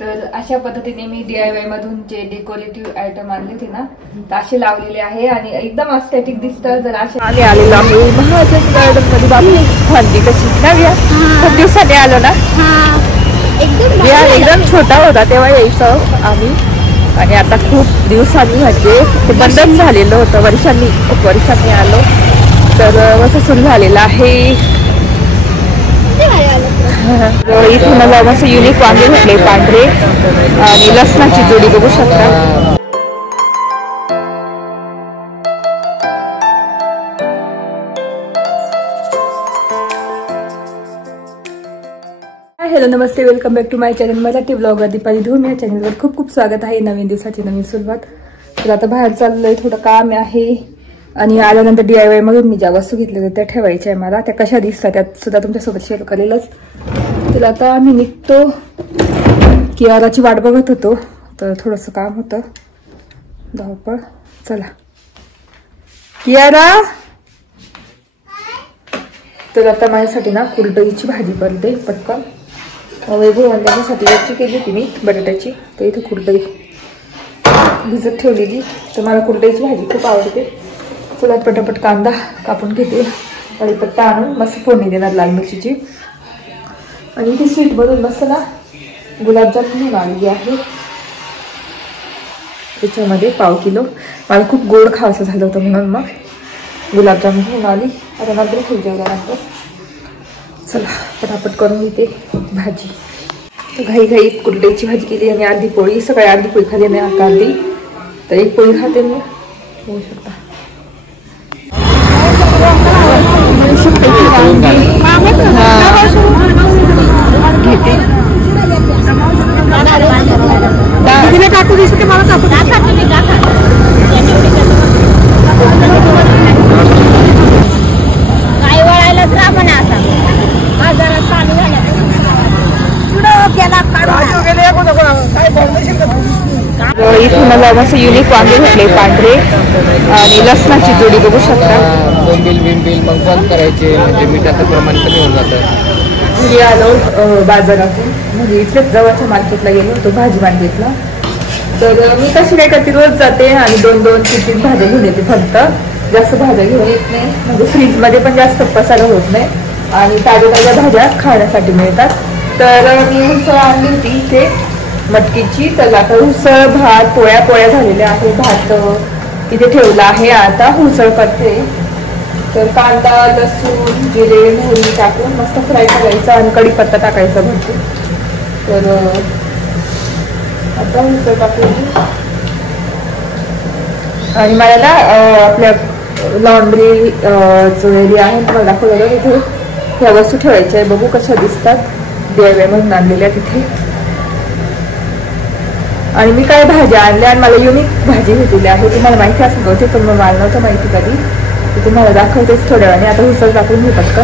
तर अशा पद्धतीने मी DIY मधून जे डेकोरेटिव्ह आयटम आणले होते ना तर असे लावलेले आहे आणि एकदम अस्थेटिक दिसतं. जर असे आम्ही आलेलो आहे महाजन गार्डन मध्ये. बाबू थंडी कशी नव्या खूप दिवसांनी आलो ना. एकदम छोटा होता तेव्हा यायचं आम्ही आणि आता खूप दिवसांनी म्हणजे ते बंदच झालेलं होतं. खूप वर्षांनी आलो तर असं सुरू झालेलं आहे. इथे मला असं युनिक वांगे भेटले पांढरे आणि लसणाची जोडी बघू शकता. हॅलो नमस्ते, welcome back to my channel Marathi blogger Deepali Dhoom. या चॅनलवर खूप खूप स्वागत आहे. नवीन दिवसाची नवीन सुरुवात. तर आता बाहेर चाललोय, थोडं काम आहे आणि आल्यानंतर DIY मधून मी ज्या वस्तू घेतल्या त्या ठेवायच्या आहे मला. त्या कशा दिसतात त्यात सुद्धा तुमच्यासोबत शेअर करेलच. तर आता आम्ही निघतो. कियाराची वाट बघत होतो तर थोडंसं काम होतं, धावपळ. चला कियारा. तर आता माझ्यासाठी ना कुरडईची भाजी करते पटकन. वैभव आणण्यासाठी याची केली होती मी बटाट्याची, तर इथे कुरडई भिजत ठेवलेली. तर मला कुरडईची भाजी खूप आवडते. चला पटापट कांदा कापून घेते, कढीपत्ता आणून मस्त फोडणी देणार लाल मिरचीची. आणि इथे स्वीट बनवून मस्त ना गुलाबजामुन घेऊन आलेली आहे. त्याच्यामध्ये पाव किलो. मला खूप गोड खावंसं झालं होतं म्हणून मग गुलाबजामुन घेऊन आली. आता नंतर जेवल्यानंतर चला पटापट करून घेते भाजी. तर घाईघाईत कुरडईची भाजी केली आणि अर्धी पोळी. सकाळी अर्धी पोळी खाली नाही आता अर्धी, तर एक पोळी खाते मी. होऊ शकता घेते. काकू दिसते मला काय वळायलाच राहा ना. आता बाजारात पाणी झालं इथे मला मस्त युनिक वांगे भेटले पांढरे आणि लसणाची जोडी बघू शकता. बिंबिल मग बंद करायचे म्हणजे मिठाचं प्रमाण कमी होऊन जातं. घरी आलो बाजारातून, म्हणजे इथल्याच जवळच्या मार्केटला गेलो होतो भाजी मार्केटला. तर मी कशी काय करते, रोज जाते आणि 2-3 भाज्या घेऊन येते. फक्त जास्त भाज्या घेऊन येत नाही, म्हणजे फ्रीजमध्ये पण जास्त पसारा होत नाही आणि ताज्या भाज्या खाण्यासाठी मिळतात. तर मी उसळ आणली होती इथे मटकीची. तर आता उसळ भात पोळ्या झालेल्या आहे. भात इथे ठेवला आहे, आता उसळ करते. तर कांदा लसूण जिरे मोहरी टाकून मस्त फ्राय करायचा आणि कढीपत्ता टाकायचा भरपूर. तर आता उसळ टाकली. आणि मला ना आपल्या लॉन्ड्री जो एरिया आहे तुम्हाला दाखवलं, तिथे ह्या वस्तू ठेवायच्या आहे. बघू कशा दिसतात. DIY म्हणून आणलेल्या तिथे. आणि मी काय भाज्या आणल्या आणि मला युनिक भाजी घेतलेली आहे. तुम्हाला माहिती असं होते पण मग मला नव्हतं माहिती कधी. ते तुम्हाला दाखवतेच थोड्या वेळाने. आता उसळ टाकून घेतात का.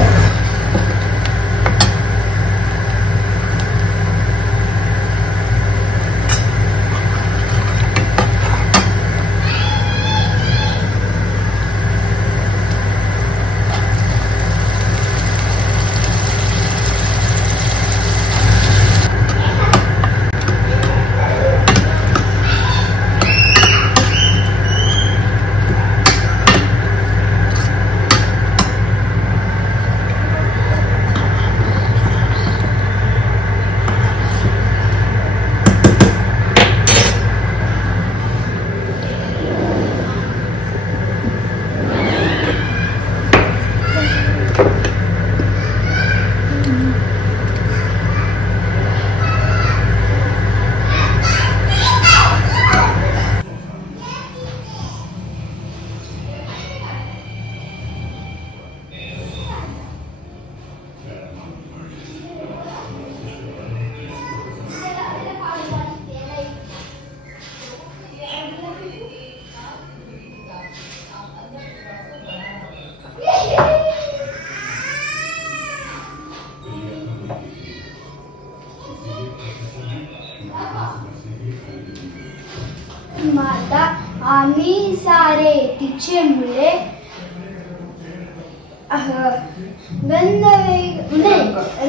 माता आम्ही सारे तिचे मुले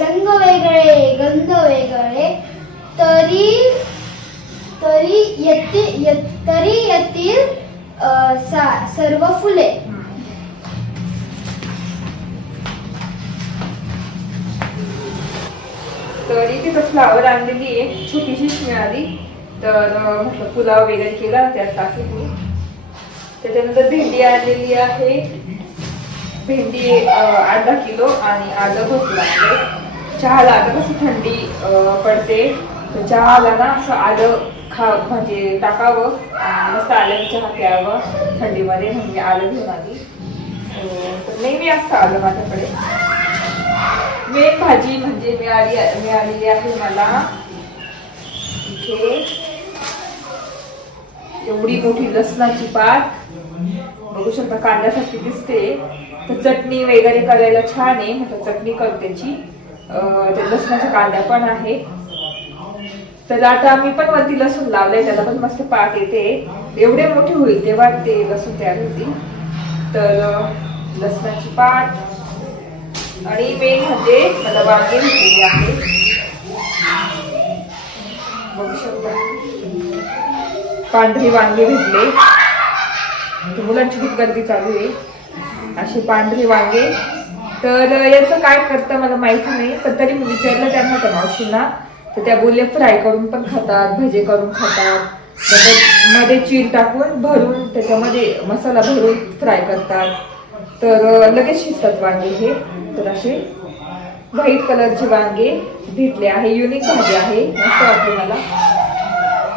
रंग वेगळे गंध वेगळे तरी येतील सर्व फुले. तर इथे तर फ्लावर आणलेली आहे, छोटीशीच मिळाली. तर म्हटलं पुलाव वगैरे केला त्यात टाकली. त्याच्यानंतर भेंडी आणलेली आहे, भेंडी 8-10 किलो आणि आलं भरपूर आहे. चहाला आता कसं थंडी पडते तर चहाला ना असं आलं म्हणजे टाकावं आणि मस्त आल्याने चहा प्यावं थंडीमध्ये, म्हणून मी आलं घेऊन आली. तर नेहमी असतं आलं माझ्याकडे. मेन भाजी म्हणजे मिळालेली आहे मला इथे एवढी मोठी लसणाची पात, बघू शकता कांद्यासारखी दिसते. तर चटणी वगैरे करायला छान आहे, म्हटलं चटणी करते त्याची. लसणाच्या कांद्या पण आहे. तर आता मी पण वरती लसूण लावलंय, त्याला पण मस्त पात येते. एवढे मोठी होईल तेव्हा ते लसूण तयार होती. तर लसणाची पात आणि मेन म्हणजे मला वांगे घेतलेले आहे, बघू शकता पांढरी वांगे भेटले. मुलांची खूप गर्दी चालू आहे. असे पांढरे वांगे. तर याचं काय करतं मला माहिती नाही, पण तरी मी विचारलं त्यांना त्या मावशींना. तर त्या बोलल्या फ्राय करून पण खातात, भजे करून खातात, मध्ये चीर टाकून भरून त्याच्यामध्ये मसाला भरून फ्राय करतात. तर लगेच शिजतात वांगे हे. तर असे व्हाईट कलरचे वांगे भेटले आहे. युनिक भाजी आहे, मस्त वाटली मला.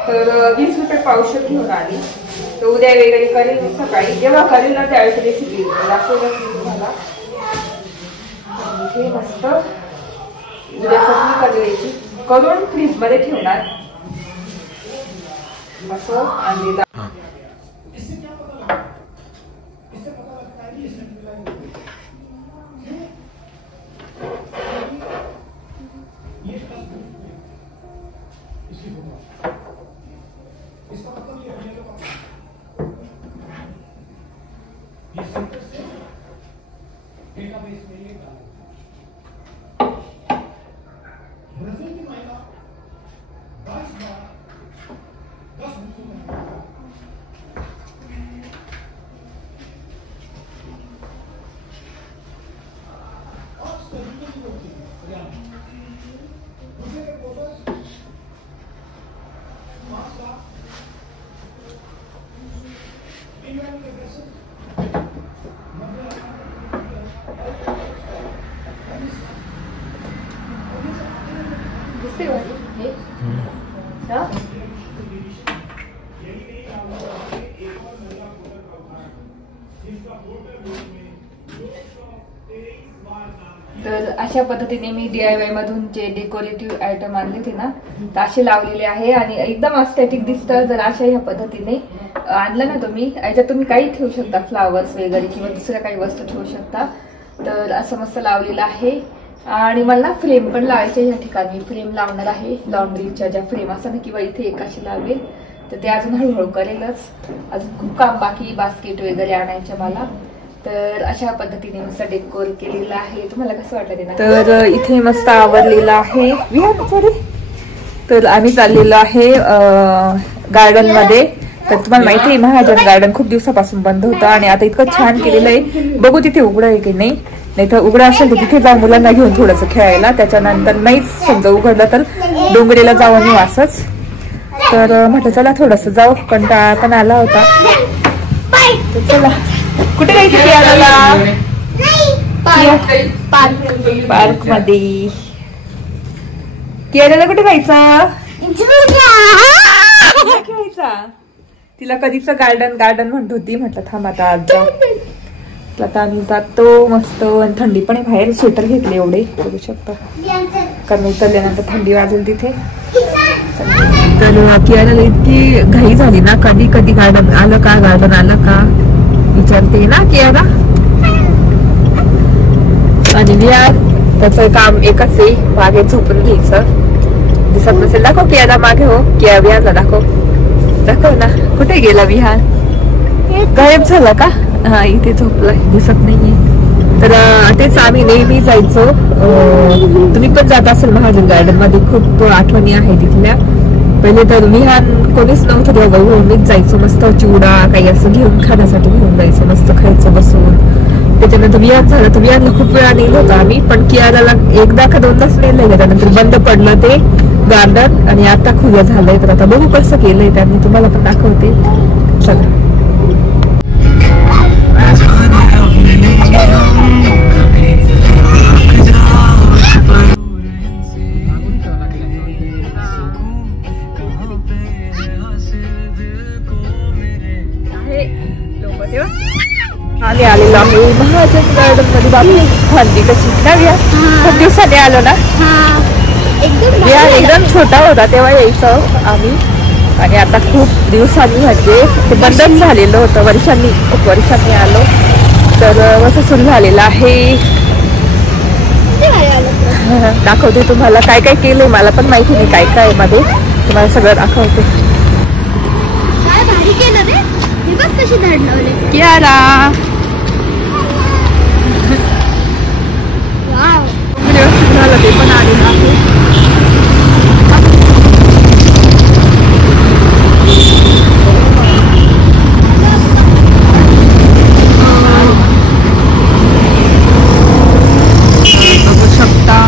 तर 20 रुपये पावशेर घेऊन आली. तर उद्या वगैरे करेल, सकाळी जेव्हा करेल ना त्यावेळेस रेसिपी दाखवलंच मी तुम्हाला. हे मस्त उद्या चटणी करायची करून फ्रीज मध्ये ठेवणार असं आणलेलं. तर अशा पद्धतीने मी DIY मधून जे डेकोरेटिव्ह आयटम आणले होते ना, तर असे लावलेले आहे आणि एकदम अस्थेटिक दिसतं. जर अशा ह्या पद्धतीने आणलं ना तुम्ही, याच्यात तुम्ही काही ठेवू शकता, फ्लावर्स वगैरे किंवा दुसऱ्या काही वस्तू ठेवू शकता. तर असं मस्त लावलेलं आहे. आणि मला फ्रेम पण लावायचे. या ठिकाणी फ्रेम लावणार आहे, लॉन्ड्रीच्या ज्या फ्रेम असतात ना, किंवा इथे एक अशी लावेल. तर ते अजून हळूहळू करेलच. अजून खूप काम बाकी, बास्केट वगैरे आणायचे मला. तर अशा पद्धतीने मस्त डेकोर केलेलं आहे. तुम्हाला कसं वाटलं? तर इथे मस्त आवरलेलं आहे. तर आम्ही चाललेलो आहे गार्डन मध्ये. तर तुम्हाला माहिती आहे महाजन गार्डन खूप दिवसापासून बंद होतं आणि आता इतकं छान केलेलं आहे. बघू तिथे उघडं आहे की नाही. तर उघडं असेल तर तिथे जाऊ मुलांना घेऊन थोडंसं खेळायला. त्याच्यानंतर नाहीच समजा उघडलं तर डोंगरेला जाऊ आणि असंच. तर म्हटलं चला थोडस जाऊ, कंटाळा पण आला होता. तर चला. कुठे जायचं खेळायला? पार्क मध्ये. खेळायला कुठे जायचं? खेळायचा. तिला कधीच गार्डन म्हणत होती. म्हटलं थांब आता आज जाऊ. आता आम्ही जातो मस्त. थंडी पण आहे बाहेर. स्वेटर घेतले एवढे, बघू शकता, कारण उतरल्यानंतर थंडी वाजेल तिथे. तर कियाला इतकी घाई झाली ना, कधी कधी गार्डन आलं का विचारते ना कियाला. आणि विहार त्याचं काम एकच आहे, मागे झोपून घ्यायचं. दिसत नसेल दाखव कियाला मागे. हो किया, विहारला दाखव ना. कुठे गेला विहार? गायब झाला का? हा इथे झोपलाय, दिसत नाहीये. तर तेच आम्ही नेहमी जायचो. तुम्ही पण जात असेल महाजन गार्डन मध्ये, खूप आठवणी आहे तिथल्या. पहिले तर विहान कोणीच नव्हतं तेव्हा घेऊन मीच जायचो. मस्त चिवडा काही असं घेऊन खाण्यासाठी घेऊन जायचं, मस्त खायचं बसून. त्याच्यानंतर विहान झालं तर विहानला खूप वेळा नेलं होतं आम्ही, पण कियाराला एकदा का दोनदाच नेलं. त्याच्यानंतर बंद पडलं ते गार्डन आणि आता खुलं झालंय. तर आता बघू कसं केलंय त्यांनी, तुम्हाला पण दाखवते. चला. आम्ही आलेलो आहे महाजन गार्डन मध्ये. बापरे थंडी कशी नव्या, खूप दिवसांनी आलो ना. एकदम छोटा होता तेव्हा यायचं आम्ही, आणि आता खूप दिवसांनी म्हणजे ते बंदच झालेलं होतं. वर्षांनी, खूप वर्षांनी आलो. तर असं सुरू झालेलं आहे. दाखवते तुम्हाला काय काय केलंय, मला पण माहिती नाही काय काय मध्ये, तुम्हाला सगळं दाखवते. काय भारी केलं रे, हे बघ कशी झाड लावले. कियारा वाव, व्यवस्थित झालं ते पण आलेलं आहे. बघू शकता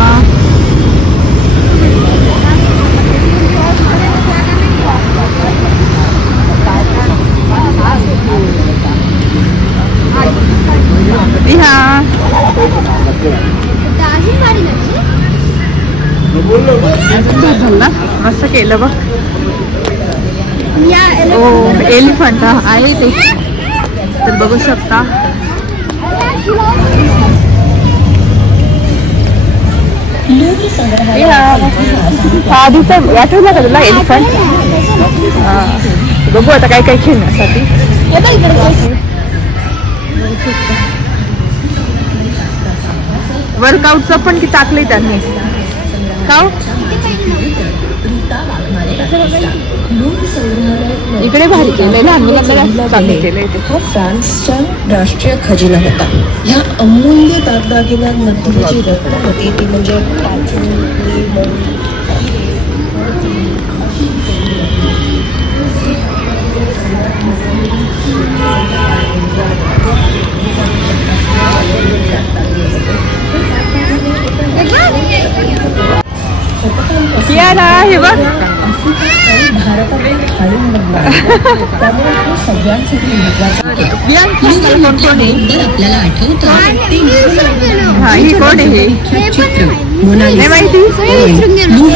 मस्त केलं बघ. एलिफंट आहे ते, तर बघू शकता. आधीच आठवलं का तुला एलिफंट? बघू आता काय काय खेळण्यासाठी. वर्कआउटचं पण की टाकलंय त्यांनी. इकडे भारी केलंय, लहान मुलांना चांगले केलंय ते. फ्रान्सचा राष्ट्रीय खजिना होता. ह्या अमूल्य दागदागिन्यांमध्ये जी रत्न होती ती म्हणजे कियारा हे बघ. आपल्याला आठवतं ही कोण आहे? चित्र नाही माहिती.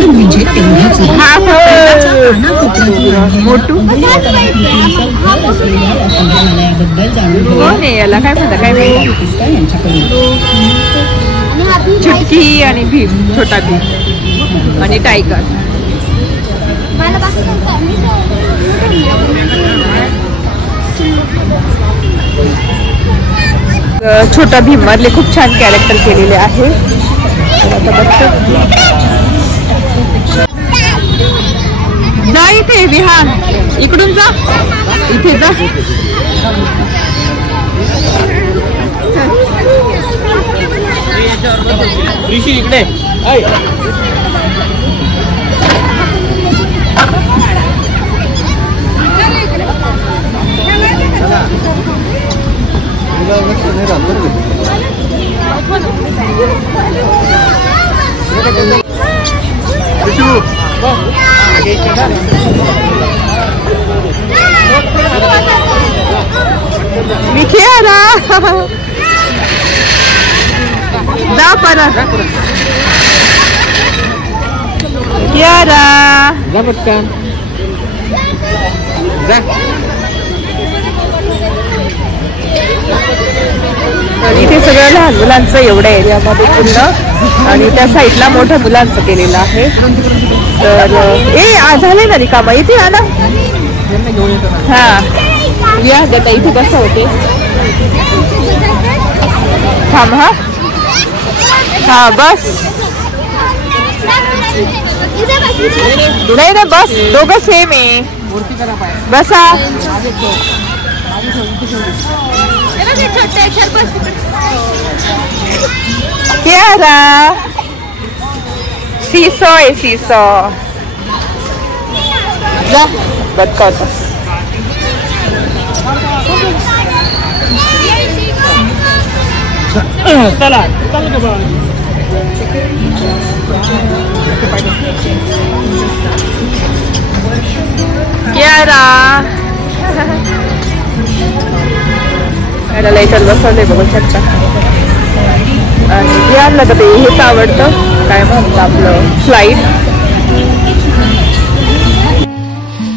म्हणजे तेवढाच मोठू कोण आहे, याला काय म्हणतात काय माहिती. चुटकी आणि भीम, छोटा भीम आणि टायगर. छोटा भीम मधले खूप छान कॅरेक्टर केलेले आहे. जा इथे विहान, इकडून जा, इथे जा. ऋषी इकडे. मी कियारा जा परत. कियारा जा पटकन जा. तर इथे सगळं लहान मुलांचं एवढ्या एरियामध्ये पूर्ण, आणि त्या साईडला मोठ्या मुलांचं केलेलं आहे. तर झाले ना रिकामा, इथे आ ना. हा या गटा इथे कसं होते. थांब. हा बस. नाही ना बस, दोघं सेम आहे. बसा. छोटे अक्षर बस Kiara, सीसो आहे सीसो. जा बदकावतो. चला चल का Kiara. याला याच्यात बसवलंय बघू शकता. आणि याला तर ते हेच आवडतं, काय म्हणतात आपलं flight.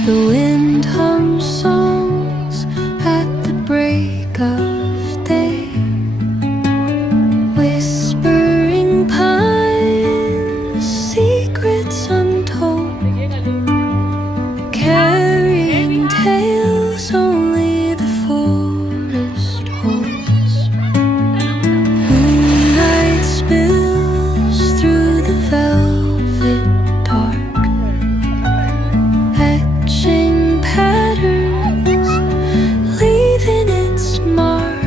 The wind hums songs at the break of day, whispering pines, secrets untold, carrying tales only the forest holds. Moonlight spills through the velvet dark, etching patterns, leaving its mark.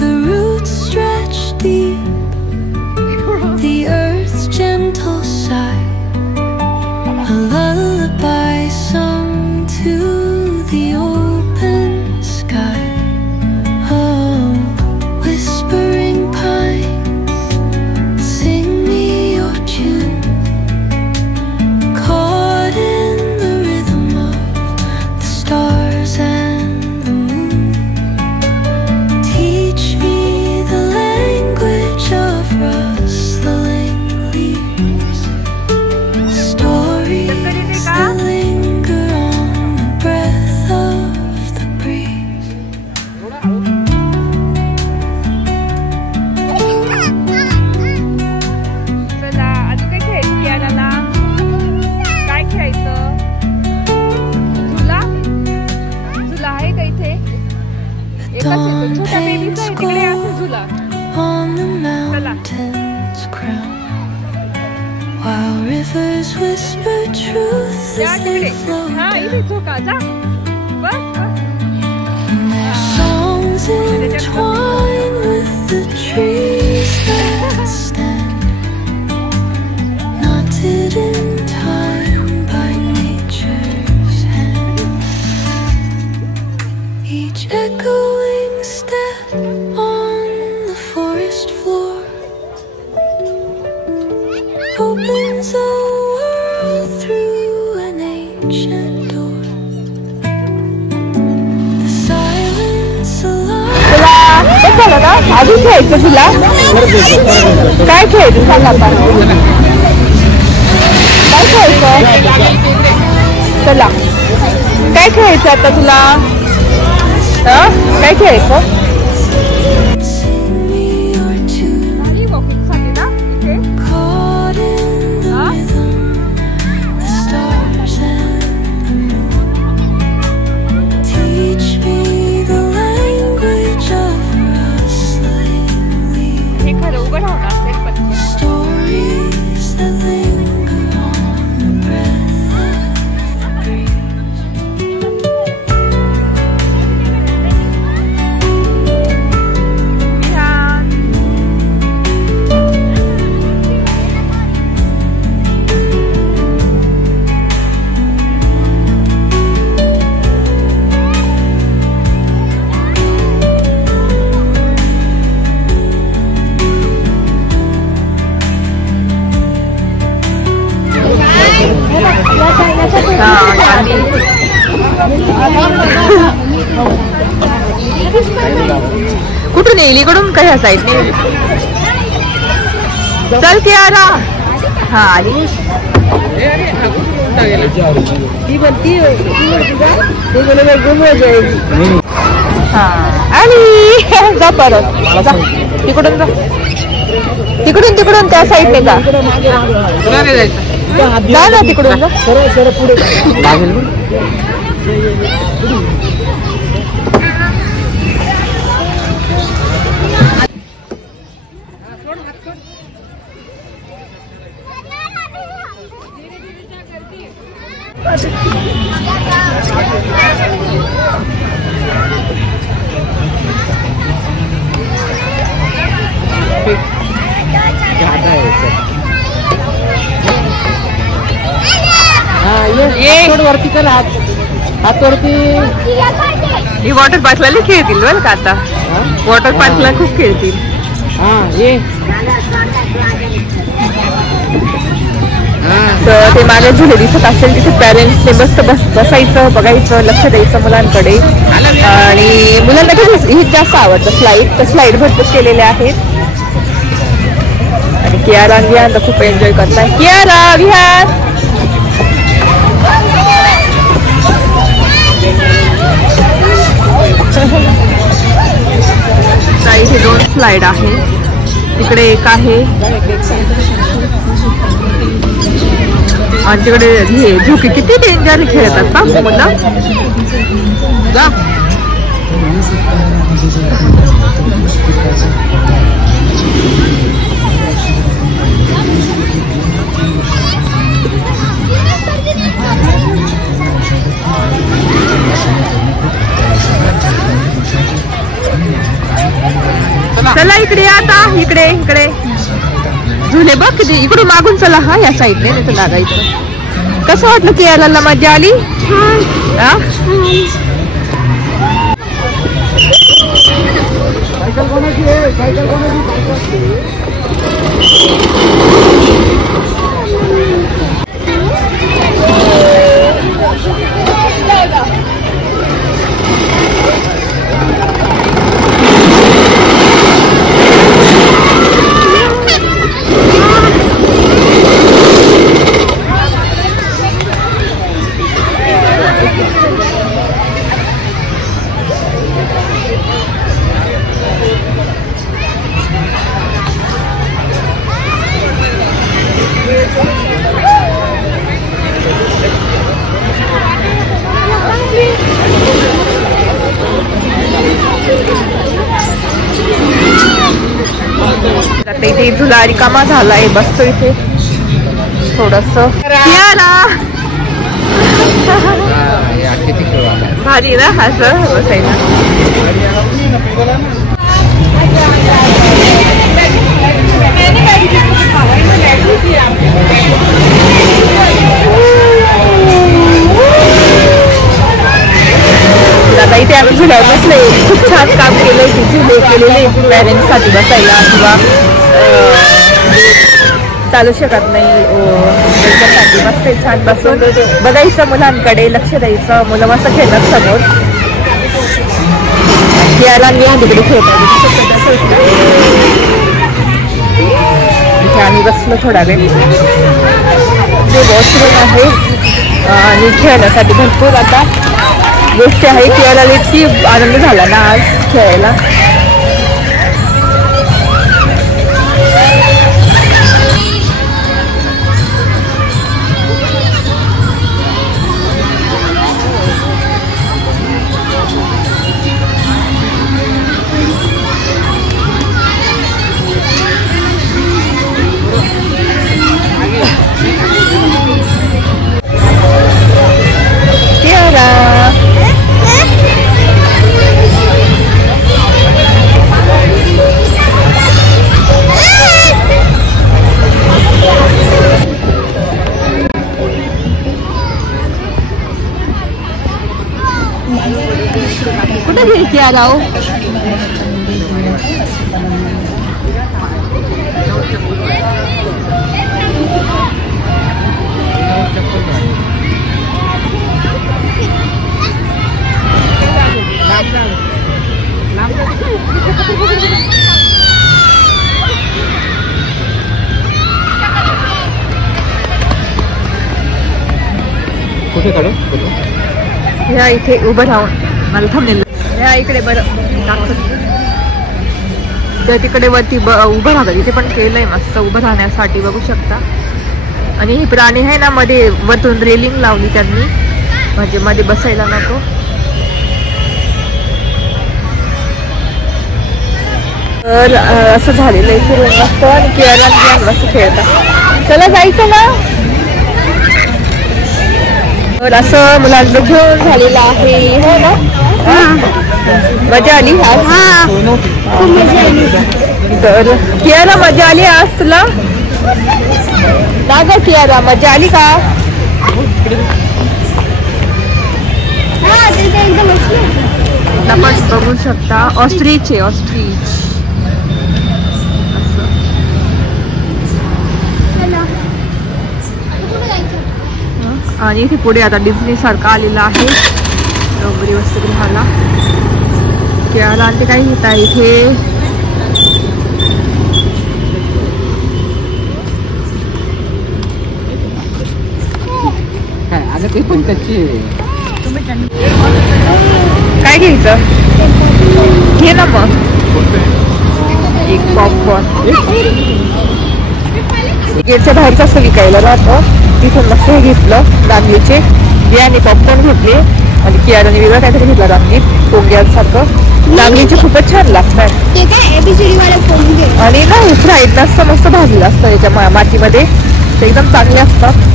The roots stretch deep, the earth's gentle sigh, a lullaby sung to the open sky. Oh, whispering pines, sing me your tune, caught in the rhythm of the stars and the moon. Teach me the language of rustling leaves, stories that linger on the breath of the breeze. चला आता काय खेळायचं कियाराला? काय खेळायचं? झुला झुला आहे का इथे? एकाच येतो, छोट्या बेबीचा आहे तिकडे असं झुला. On the mountains crown, while rivers whisper truth या as तिकडे. they flow हा down. इथे झोका जा. बस बस. And their songs entwine with the trees that stand, knotted in time by nature's hand. Each echoing step on the forest floor opens a world through an ancient door. The silence alive. तुला काय झालं ना? अजून खेळायचं तुला? काय खेळायचं सांग आता. काय खेळायचं? चला काय खेळायचं आता तुला? काय खेळायचं? Sing me your tune, caught in the rhythm, the stars and the moon. Teach me the language of rustling leaves, हे खरं उभं राहून असेल पण stories that linger on the breath of the breeze. कुठून येईल इकडून काय ह्या साईडने? चल कियारा. हा आली. हा आली. जा परत जा. तिकडून जा. तिकडून तिकडून त्या साईडने जा. जा ना तिकडून जा. वरती चला हात वरती. ही वॉटर पार्कला खेळतील बरं का आता. वॉटर पार्कला खूप खेळतील. ये. तर ते मागे झुले दिसत असेल तिथे पॅरेंट्सने मस्त बसायचं, बघायचं, लक्ष द्यायचं मुलांकडे. आणि मुलांना कसं हे जास्त आवडतं स्लाईड, तर स्लाईड भरपूर केलेल्या आहेत. आणि कियारा आणि विहान तर खूप एन्जॉय करताय. कियारा, विहान इथे 2 स्लाईड आहेत. तिकडे एक आहे आणि तिकडे हे झोके किती डेंजर खेळतात का मुलं. चला इकडे आता. इकडे इकडे झुले बघ किती. इकडून मागून चला. हा या साईडने नाही तर लागायचं. कसं वाटलं की याला मजा आली. सायकल कोणाची आहे? सायकल कोणाची? आता इथे झुला रिकामा झालाय. बसतो इथे थोडस. भारी ना असं बसायला. आता इथे आम्ही झुल्यावर बसले. खूप छान काम केलंय. झुले केलेले पॅरेंट्स साठी बसायला किंवा चालू शकत नाही त्याच्यासाठी मस्त छान बसून बघायचं, मुलांकडे लक्ष द्यायचं. मुलं मस्त खेळतात समोर. याला मी तिकडे खेळतात. इथे आम्ही बसलो थोडा वेळ. ते वॉशरूम आहे आणि खेळण्यासाठी भरपूर आता गोष्टी आहे. खेळायला इतकी आनंद झाला ना आज खेळायला. कुठे घेईल की आगाव. कुठे काढू? ह्या इथे उभं राहून मला थांबलेलं. ह्या इकडे बरं दाखवत. तर तिकडे वरती उभं राहतात. इथे पण केलंय मस्त उभं राहण्यासाठी बघू शकता. आणि ही प्राणी आहे ना मध्ये वरतून रेलिंग लावली त्यांनी, म्हणजे मध्ये बसायला नको. तर असं झालेलं आहे. फिरून मस्त आणि केरळला मस्त खेळतात. चला जायचं ना. तर असं मुलांचं घेऊन झालेलं आहे हो ना. मजा आली आज? हा खूप मजा आली. तर कियारा मजा आली आज तुला? ना ग कियारा मजा आली का? हा ते एकदम मस्त होतं. आपण बघू शकता ऑस्ट्रिच आहे ऑस्ट्रिच. चला. कुठे जायचं? आणि इथे पुढे आता डिझनी सारखं आलेलं आहे डोंगरी वसतिगृहाला. कियारा आणि ते काय घेत आहे इथे? काय अगं ते पण कच्ची काय घ्यायचं? घे ना मग एक पॉपकॉर्न. गेटच्या बाहेरच असं विकायला राहतं. तिथून मस्त हे घेतलं रांगीचे आणि पॉपकॉर्न घेतले. आणि कियाराने वेगळं काहीतरी घेतला रांगीत पोंग्यासारखं. रांगीचे खूपच छान लागतात. ते काय ABCD वाले पोंगे. आणि ना हे फ्राईड असतं मस्त भाजलेलं असतं याच्या मातीमध्ये. ते एकदम चांगले असतात.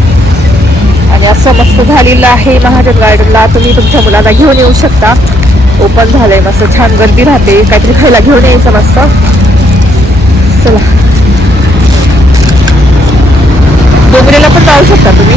आणि असं मस्त झालेलं आहे महाजन गार्डनला. तुम्ही तुमच्या मुलांना घेऊन येऊ शकता. ओपन झालंय मस्त छान गर्दी राहते. काहीतरी खायला घेऊन यायचं मस्त. चला डोंगरेला पण जाऊ शकता तुम्ही.